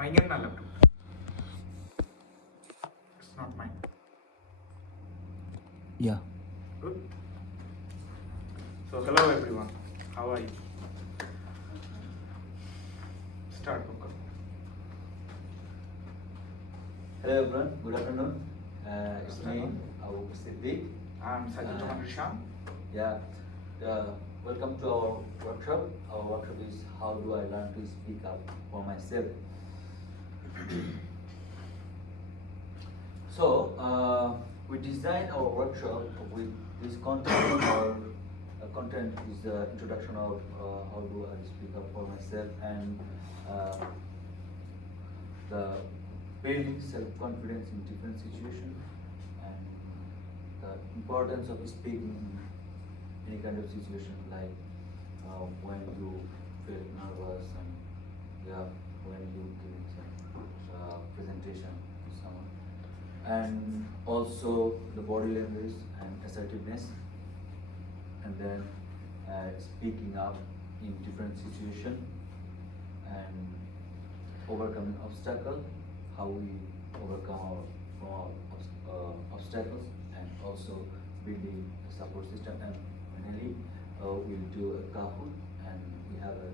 ഭയങ്കര laptop. It's not mine. Yeah. Good. So hello everyone. How are you? Start. Bukka. Hello everyone, good afternoon. It's me, Abu Siddiq. I'm Sajid Rahman Sham. Yeah, welcome to our workshop. Our workshop is how do I learn to speak up for myself. So, we designed our workshop with this content. Our content is the introduction of how do I speak up for myself and the building self-confidence in different situations and the importance of speaking in any kind of situation, like when you feel nervous and when you give some presentation to someone, and also the body language and assertiveness, and then speaking up in different situations and overcoming obstacle, how we overcome our obstacles, and also building a support system. And finally, we'll do a Kahoot, and we have a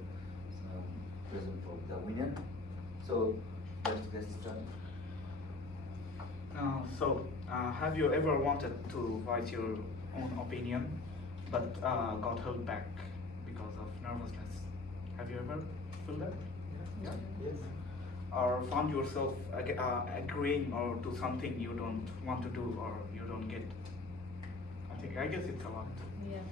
present for the winner. So let's get started. Have you ever wanted to voice your own opinion, but got held back because of nervousness? Have you ever felt that? Yeah. Yes. Or found yourself agreeing or to something you don't want to do or you don't get? I guess it's a lot. Yeah.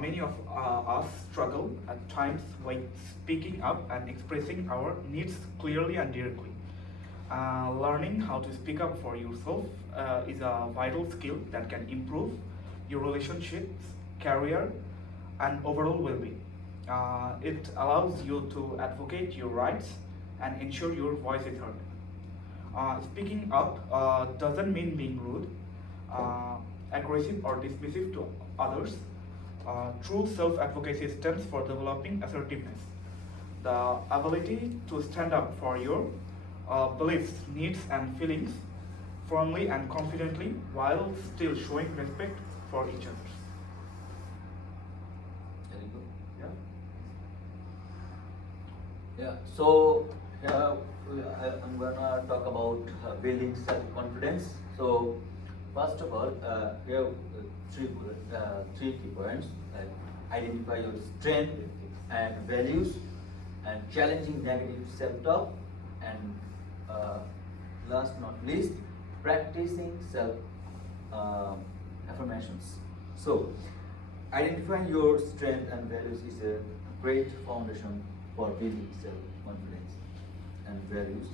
Many of us struggle at times with speaking up and expressing our needs clearly and directly. Learning how to speak up for yourself is a vital skill that can improve your relationships, career, and overall well-being. It allows you to advocate your rights and ensure your voice is heard. Speaking up doesn't mean being rude, aggressive, or dismissive to others. True self-advocacy stands for developing assertiveness, the ability to stand up for your beliefs, needs, and feelings firmly and confidently while still showing respect for each other. Very good. Yeah. Yeah, so I'm gonna talk about building self-confidence. So first of all, here three key points, like identify your strength and values, and challenging negative self-talk, and last not least, practicing self affirmations. So identifying your strength and values is a great foundation for building self-confidence and values.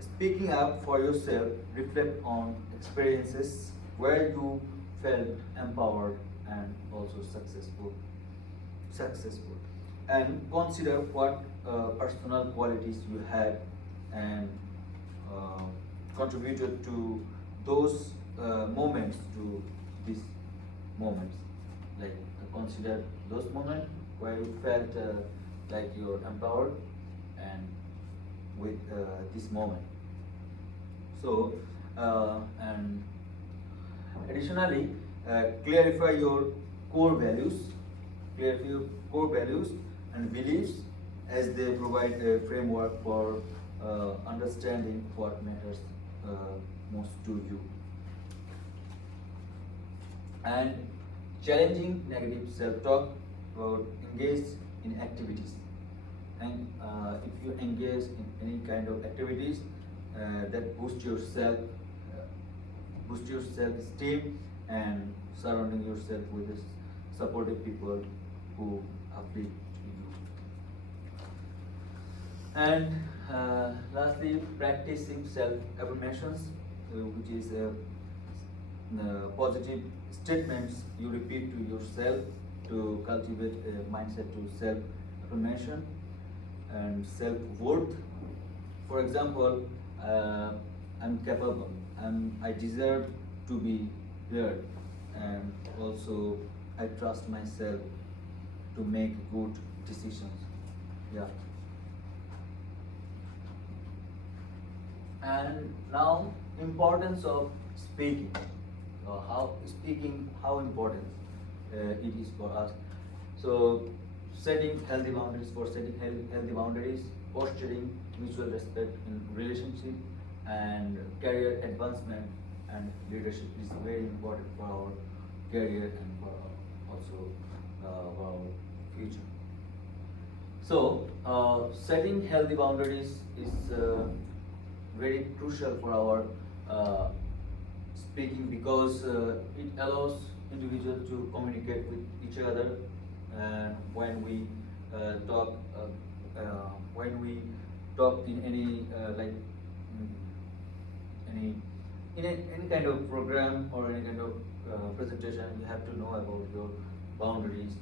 Speaking up for yourself, reflect on experiences where you felt empowered and also successful, and consider what personal qualities you had and contributed to those moments, to these moments. Like consider those moments where you felt like you're empowered and with this moment. So and additionally, clarify your core values, and beliefs, as they provide a framework for understanding what matters most to you. And challenging negative self-talk, or engage in activities. And if you engage in any kind of activities that boost your self-esteem, and surrounding yourself with supportive people who uplift you. And lastly, practicing self-affirmations, which is positive statements you repeat to yourself to cultivate a mindset to self-affirmation and self-worth. For example, I'm capable, I deserve to be heard, and also I trust myself to make good decisions. Yeah. And now, importance of speaking. How important it is for us. So, setting healthy boundaries, fostering mutual respect in relationship, and career advancement and leadership is very important for our career and for also for our future. So, setting healthy boundaries is very crucial for our speaking because it allows individuals to communicate with each other when we talk when we talk in any any any kind of program or any kind of presentation. You have to know about your boundaries.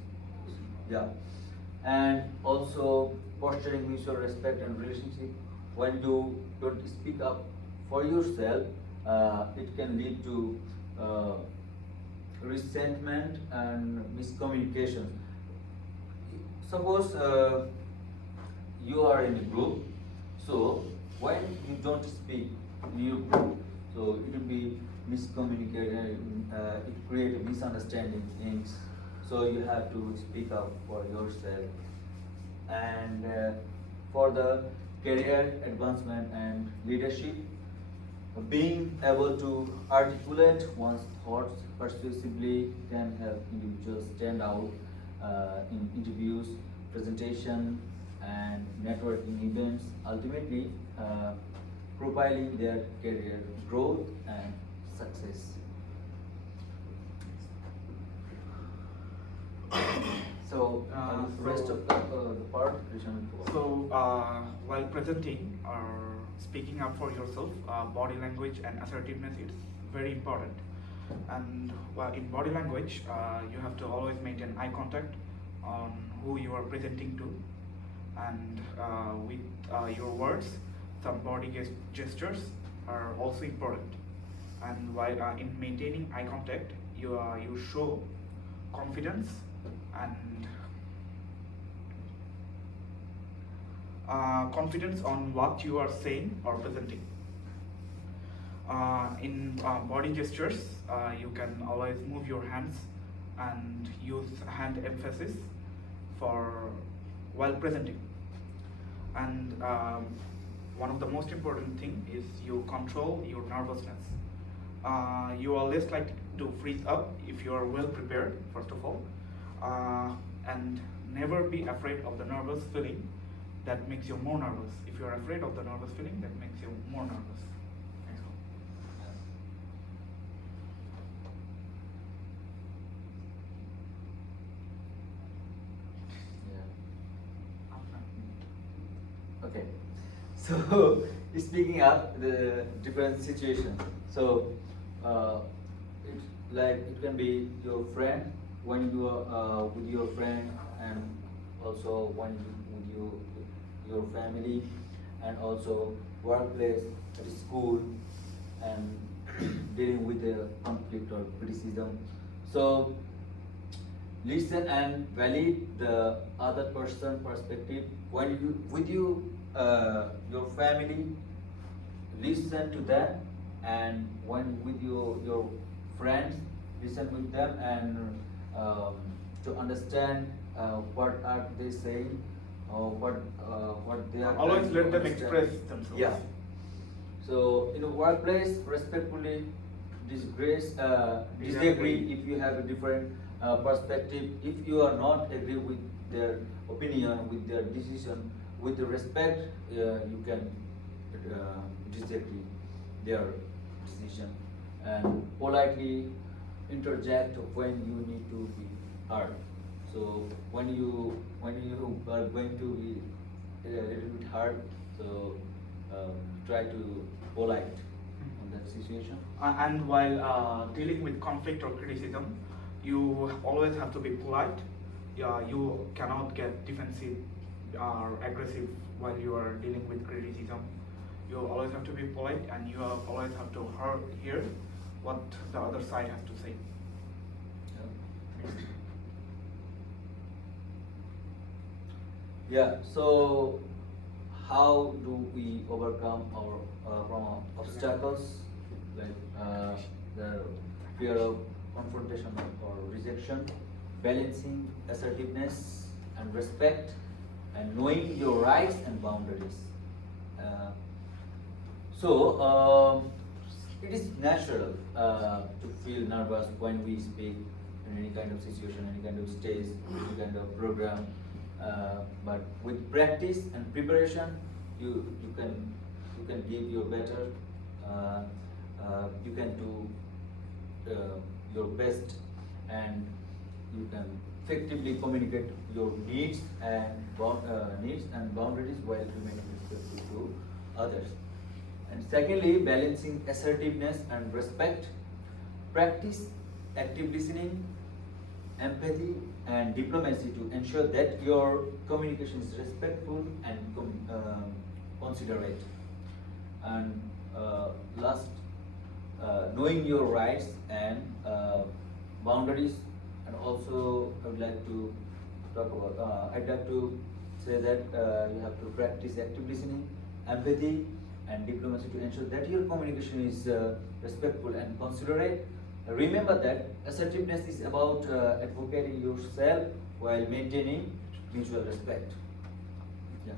Yeah, and also fostering mutual respect and relationship. When you don't speak up for yourself, it can lead to resentment and miscommunication. Suppose you are in a group, so when you don't speak in your group, so it will be miscommunicated, it create a misunderstanding things. So you have to speak up for yourself. And for the career advancement and leadership, being able to articulate one's thoughts persuasively can help individuals stand out in interviews, presentation, and networking events, ultimately profiling their career growth and success. So, rest of the part, Krishan will provide. So, while presenting or speaking up for yourself, body language and assertiveness is very important. And in body language, you have to always maintain eye contact on who you are presenting to, and with your words, some body gestures are also important. And while in maintaining eye contact, you show confidence and confidence on what you are saying or presenting. In body gestures, you can always move your hands and use hand emphasis for while presenting. And one of the most important thing is you control your nervousness. You always like to freeze up if you are well prepared, first of all, and never be afraid of the nervous feeling that makes you more nervous. If you are afraid of the nervous feeling, that makes you more nervous. Thanks. Yeah. Okay. So, speaking of the different situations, so it it can be your friend when you are with your friend, and also when with your family, and also workplace, at school, and dealing with the conflict or criticism. So listen and validate the other person perspective when you with your family. Listen to them, and when with your friends, listen with them, and to understand what are they saying, or what they are Always trying to let them understand. express themselves. Yeah. So in the workplace, respectfully disagree if you have a different perspective. If you are not agree with their opinion, with their decision, with the respect, you can disagree their decision, and politely interject when you need to be heard. So when you are going to be a little bit hard, so try to polite on that situation. And while dealing with conflict or criticism, you always have to be polite. You cannot get defensive or aggressive while you are dealing with criticism. You always have to be polite, and you always have to hear what the other side has to say. Yeah. So how do we overcome our obstacles like the fear of confrontation or rejection, balancing assertiveness and respect, and knowing your rights and boundaries. Uh, so it is natural to feel nervous when we speak in any kind of situation, any kind of stage, any kind of program. But with practice and preparation, you can give your better. Uh, you can do your best, and you can effectively communicate your needs and boundaries while remaining respectful to others. And secondly, balancing assertiveness and respect. Practice active listening, empathy, and diplomacy to ensure that your communication is respectful and considerate. And last, knowing your rights and boundaries. And also, I would like to talk about. I'd like to say that you have to practice active listening, empathy, and diplomacy to ensure that your communication is respectful and considerate. Remember that assertiveness is about advocating yourself while maintaining mutual respect. Yeah.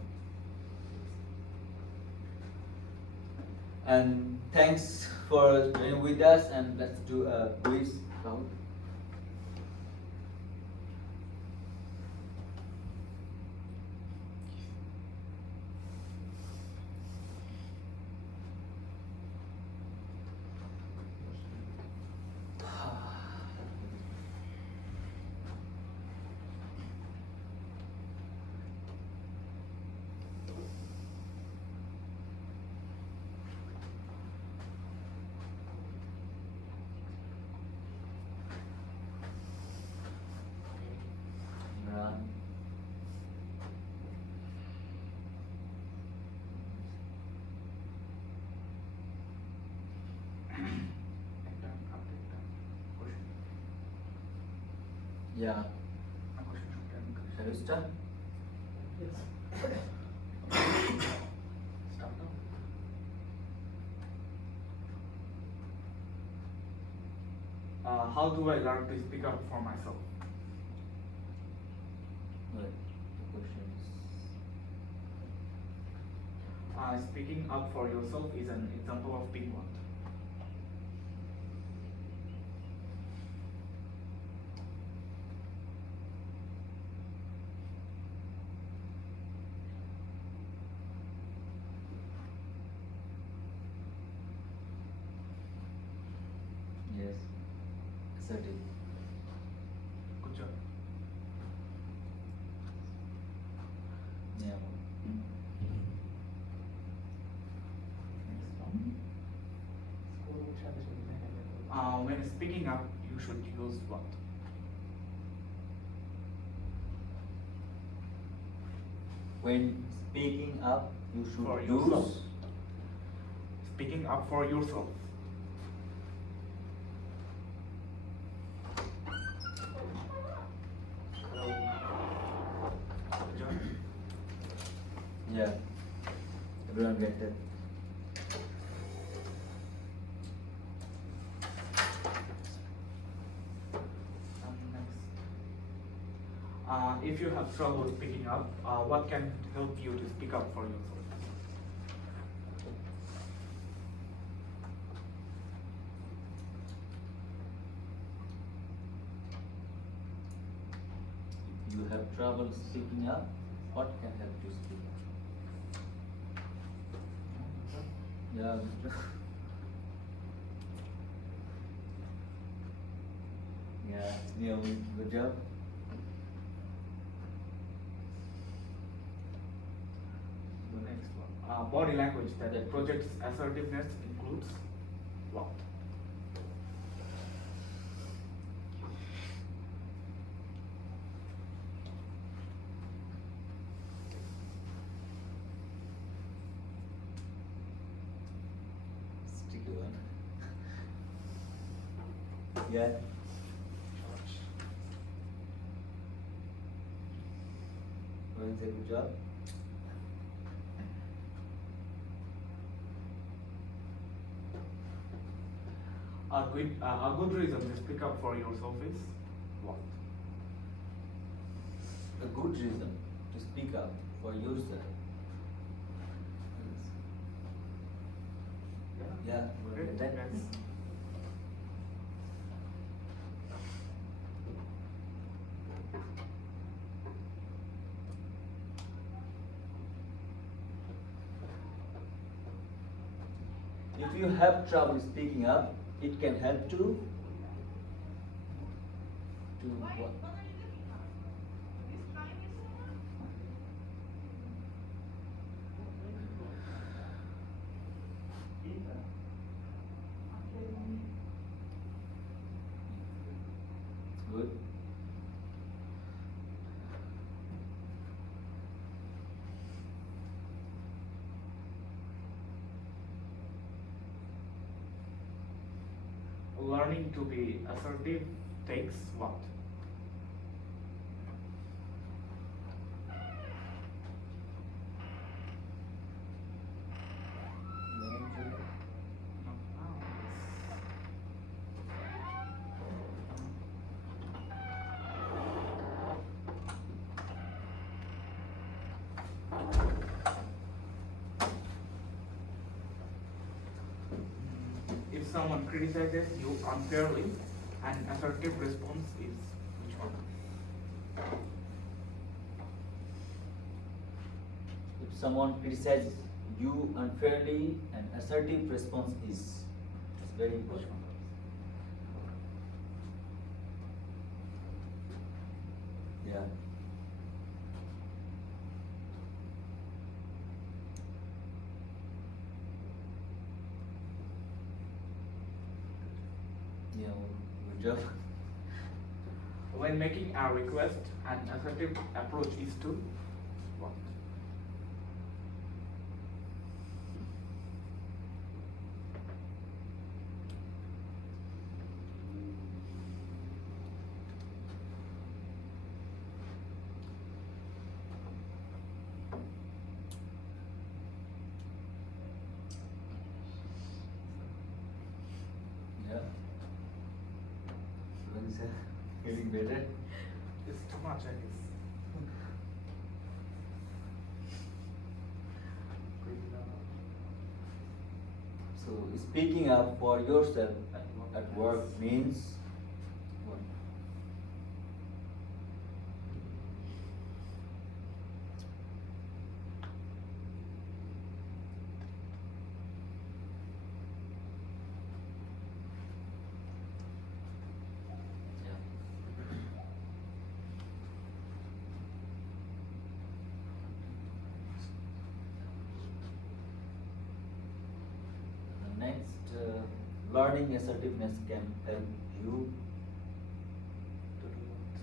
And thanks for joining with us, and let's do a quiz round. Imran. Yeah. Shall we start? Stop now. How do I learn to speak up for myself? Right. The question is. Speaking up for yourself is an example of being what? Yes. Assertive. Good job. Yeah. When speaking up, you should use what? When speaking up, you should For use. yourself. Speaking up for yourself. Good job. Yeah. Everyone get that. Next. If you have trouble speaking up, what can help you to speak up for yourself? If you have trouble speaking up, what can help you speak up? Yeah. Yeah, Neil, good job. The next one. Body language that projects assertiveness includes what? Sticky one. Yeah. Well, say good job. A good reason to speak up for yourself is what? A good reason to speak up for yourself. Yeah, Great, that. yes. If you have trouble speaking up, it can help to what? Good. Learning to be assertive takes what? If someone criticizes you unfairly, an assertive response is which one? If someone criticizes you unfairly, an assertive response is it's very important. Yeah. Yeah, good job. When making a request, an assertive approach is to what? Yeah. Lungs are getting better. It's too much, I guess. So speaking up for yourself at work means what? Next, learning assertiveness can help you To do what?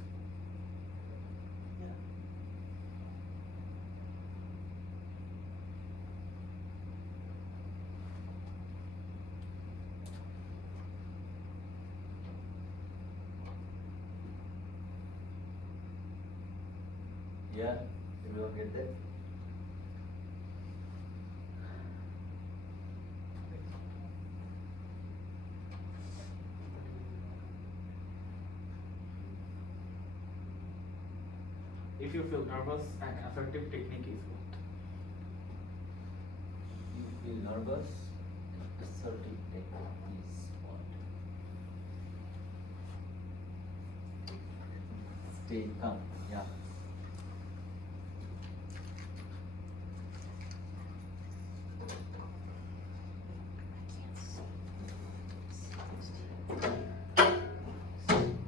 Yeah, everyone get that? If you feel nervous, an assertive technique is what? You feel nervous, assertive technique is what? Stay calm, yeah.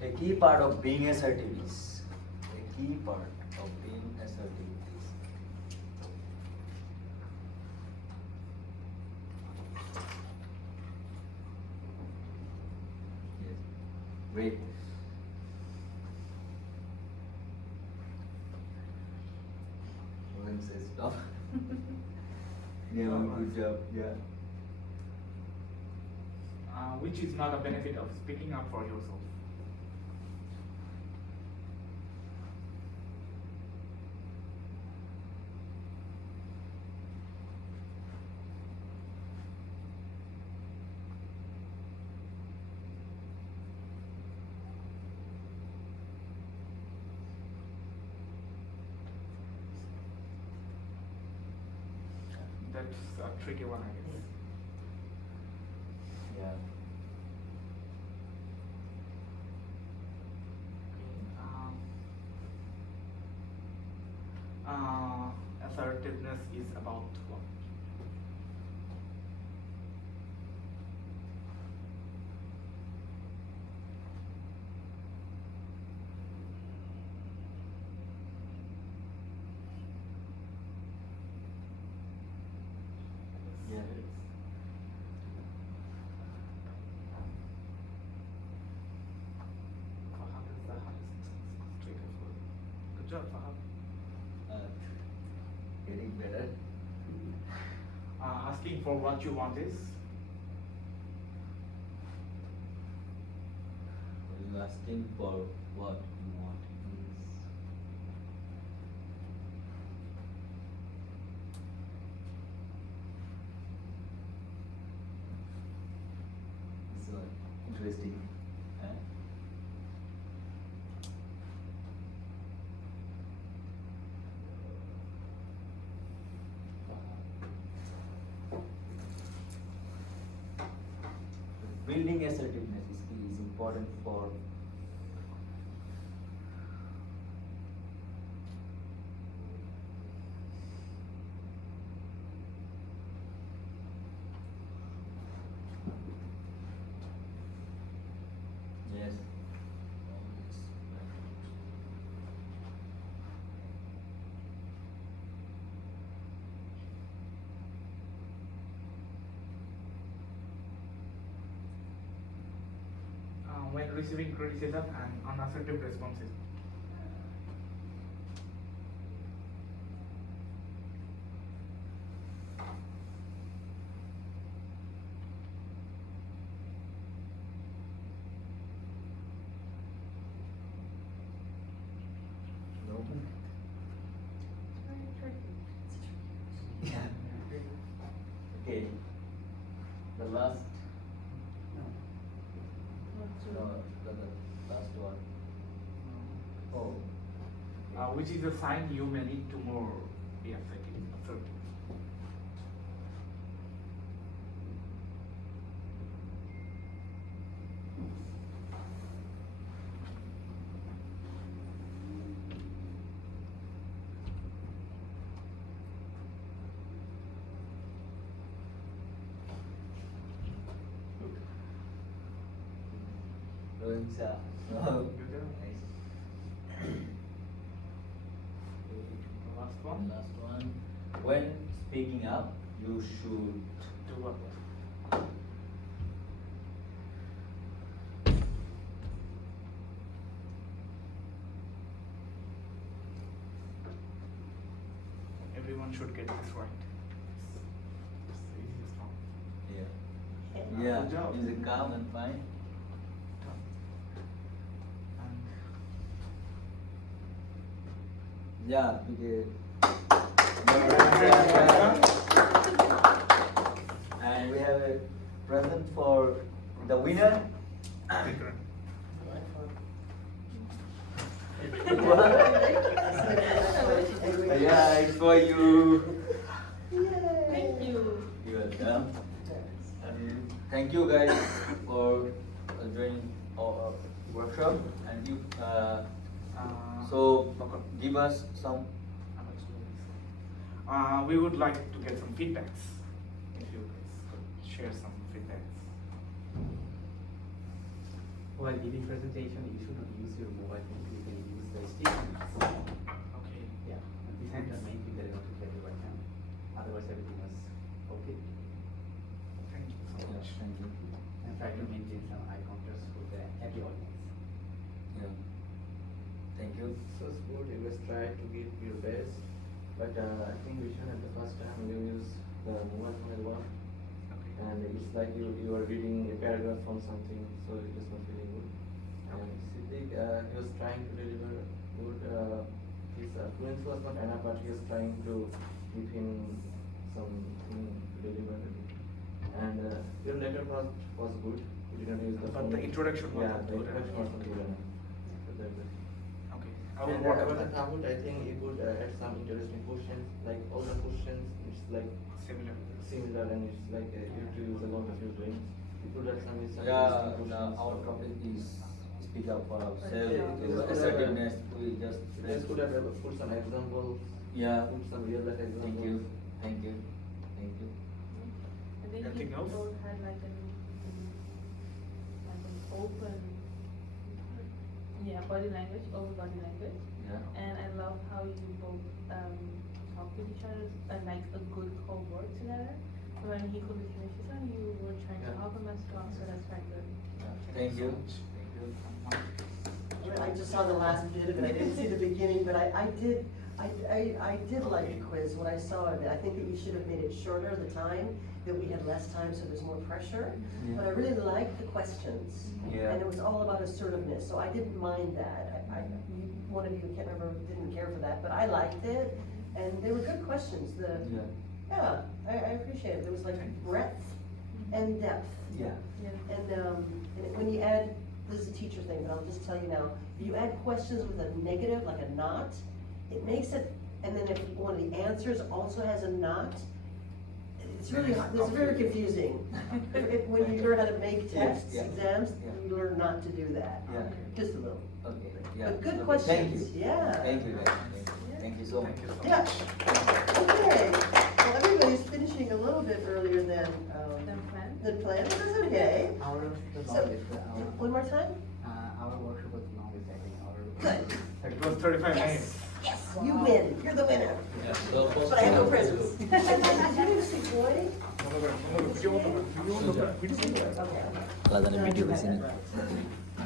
A key part of being assertive is a key part of being assertive is yes. Wait. Rohan says stop. Yeah, good job. Yeah. Which is not a benefit of speaking up for yourself. That's a tricky one, I guess. Yeah. Assertiveness is about what? Yeah. Fahad is the highest trigger for. Good job, Fahad. Uh, Getting better. Asking for what you want is. You asking for what you want is so interesting. Huh? Building assertiveness is important for yes. When receiving criticism and unassertive responses. No. Yeah. Okay. The last. No, the last one. Oh. Which is a sign you may need to more be assertive. Doing so. Good job. Nice. The last The one. last one. When speaking up, you should. Do what? Everyone should get this right. It's the easiest one. Yeah. Yeah. Good job. Is it calm and fine? And Yeah. Because. And we have a present for the winner. Vikram. Yeah, it's for you. Thank you. You're welcome. And thank you guys for joining our workshop. And you, so give us some. We would like to get some feedbacks. If you guys could share some feedbacks. While giving presentation, you should not use your mobile phone. You can use the statements. Okay. Yeah, and this is the main thing that I want to tell you right now. Otherwise, everything was okay. Thank you so Yeah, much. thank you. And try to maintain some eye contact with the happy audience. Yeah. Thank you. So it's good, you just try to give your best, but I think we should at the first time you use the mobile phone as well, Okay. and it's like you are reading a paragraph from something, so it is not really good. And Siddiq, he was trying to deliver good, his fluency was not enough, but he was trying to give him something to deliver. And your letter was good, you didn't use the But phone. the introduction was Yeah, not the good. introduction was not good enough. So that's it. Okay. And What about about the Kahoot, I think you could add some interesting questions, like all the questions, it's like Similar. similar, and it's like you have to use a lot of your brains. People that some is Yeah, our topic is speak up for ourselves, assertiveness, we just. Let's put some examples. Yeah. Put some real life examples. Thank you, thank you, thank you. And then Anything you else? both had like an open, yeah, body language, over body language. Yeah. And I love how you both talk with each other and like a good co-work together. When he couldn't finish his one, you were trying to Yeah. help him as well, so that's quite good. Thank you, thank you. I just saw the last bit of it, I didn't see the beginning, but I did like the quiz, when I saw it, I think that you should have made it shorter, the time, that we had less time, so there's more pressure. Yeah. But I really liked the questions, Yeah. and it was all about assertiveness, so I didn't mind that. One of you, I can't remember, didn't care for that, but I liked it, and they were good questions, Yeah, I appreciate it, there was like breadth and depth. yeah, Yeah. And when you add, this is a teacher thing, but I'll just tell you now, if you add questions with a negative, like a not, it makes it, and then if one of the answers also has a not, it's really, it's very confusing. When you learn how to make tests, Yeah. exams, Yeah. you learn not to do that. yeah, Just a little. okay, yeah. But good Okay, questions, Thank you. yeah. Thank you, guys. Thank you so much. Thank you so Yeah. much. Okay, well, everybody's finishing a little bit earlier than Then plan. planned, but that's okay. Our So, one more time? our workshop was long, I think, Good. It was 35 minutes. Yes, you win, you're the winner. Yeah, so first But I have no thing presents. Did you speak boy? Video. Okay. Kala na video kasi na.